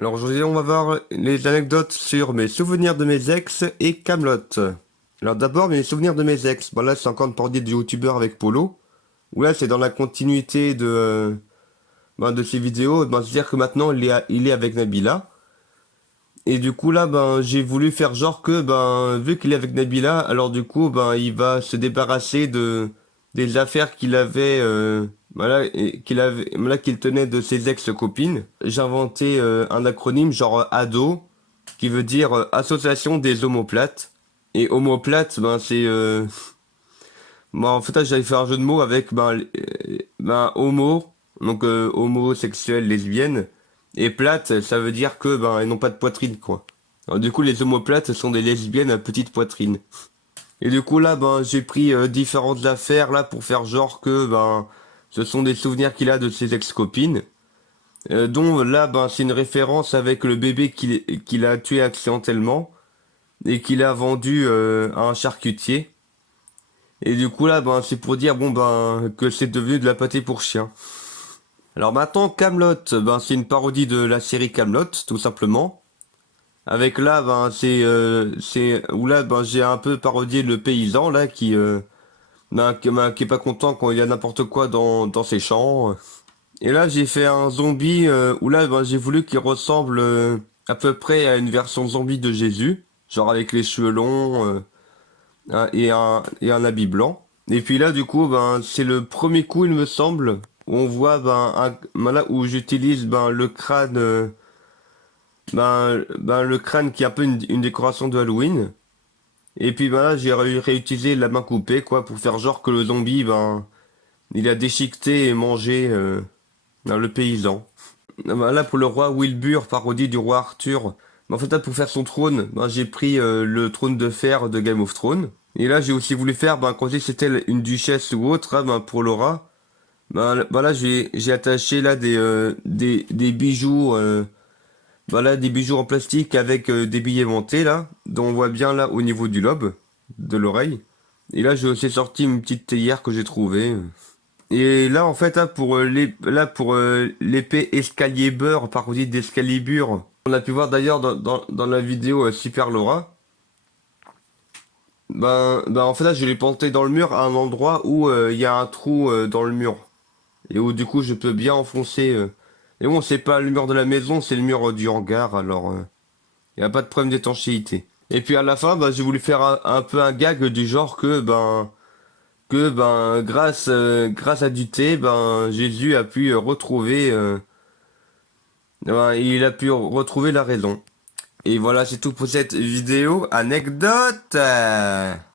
Alors aujourd'hui on va voir les anecdotes sur mes souvenirs de mes ex et Camelot. Alors d'abord mes souvenirs de mes ex. Bon là c'est encore une parodie de youtubeur avec Polo. Où là c'est dans la continuité de ses vidéos. Ben, c'est-à-dire que maintenant il est avec Nabila. Et du coup là ben j'ai voulu faire genre que ben vu qu'il est avec Nabila, alors du coup ben il va se débarrasser de des affaires qu'il avait voilà et qu'il tenait de ses ex-copines. J'ai inventé un acronyme genre ADO qui veut dire Association des omoplates. Et omoplate ben c'est ben, en fait là, j'avais fait un jeu de mots avec ben homo donc homosexuel lesbienne et plate ça veut dire que ben elles n'ont pas de poitrine quoi. Alors, du coup les omoplates sont des lesbiennes à petite poitrine. Et du coup là ben j'ai pris différentes affaires là pour faire genre que ben ce sont des souvenirs qu'il a de ses ex-copines. Dont là ben c'est une référence avec le bébé qu'il a tué accidentellement et qu'il a vendu à un charcutier. Et du coup là, ben, c'est pour dire bon ben que c'est devenu de la pâtée pour chien. Alors maintenant, Camelot, ben c'est une parodie de la série Camelot, tout simplement. Avec là, ben c'est où là, ben j'ai un peu parodié le paysan là qui est pas content quand il y a n'importe quoi dans ses champs. Et là, j'ai fait un zombie où là, ben j'ai voulu qu'il ressemble à peu près à une version zombie de Jésus, genre avec les cheveux longs. Et un habit blanc. Et puis là, du coup, ben, c'est le premier coup, il me semble, où on voit, ben là où j'utilise, ben, le crâne, le crâne qui est un peu une décoration de Halloween. Et puis, ben là, j'ai réutilisé la main coupée, quoi, pour faire genre que le zombie, ben, il a déchiqueté et mangé, ben, le paysan. Ben, là, pour le roi Wilbur, parodie du roi Arthur, ben, en fait, là, pour faire son trône, ben, j'ai pris le trône de fer de Game of Thrones. Et là, j'ai aussi voulu faire, ben, quand c'était une duchesse ou autre, hein, ben, pour Laura, ben là, j'ai attaché là des bijoux, ben là, des bijoux en plastique avec des billets montés, là, dont on voit bien là au niveau du lobe, de l'oreille. Et là, j'ai aussi sorti une petite théière que j'ai trouvée. Et là, en fait, là, pour l'épée Excalibur, parodie d'Excalibur, on a pu voir d'ailleurs dans la vidéo Super Laura. Ben, en fait, là, je l'ai planté dans le mur à un endroit où il y a un trou dans le mur. Et où, du coup, je peux bien enfoncer. Et bon, c'est pas le mur de la maison, c'est le mur du hangar, alors il n'y a pas de problème d'étanchéité. Et puis à la fin, ben, j'ai voulu faire un peu un gag du genre que grâce à du thé, ben, Jésus a pu retrouver, il a pu retrouver la raison. Et voilà, c'est tout pour cette vidéo. Anecdote!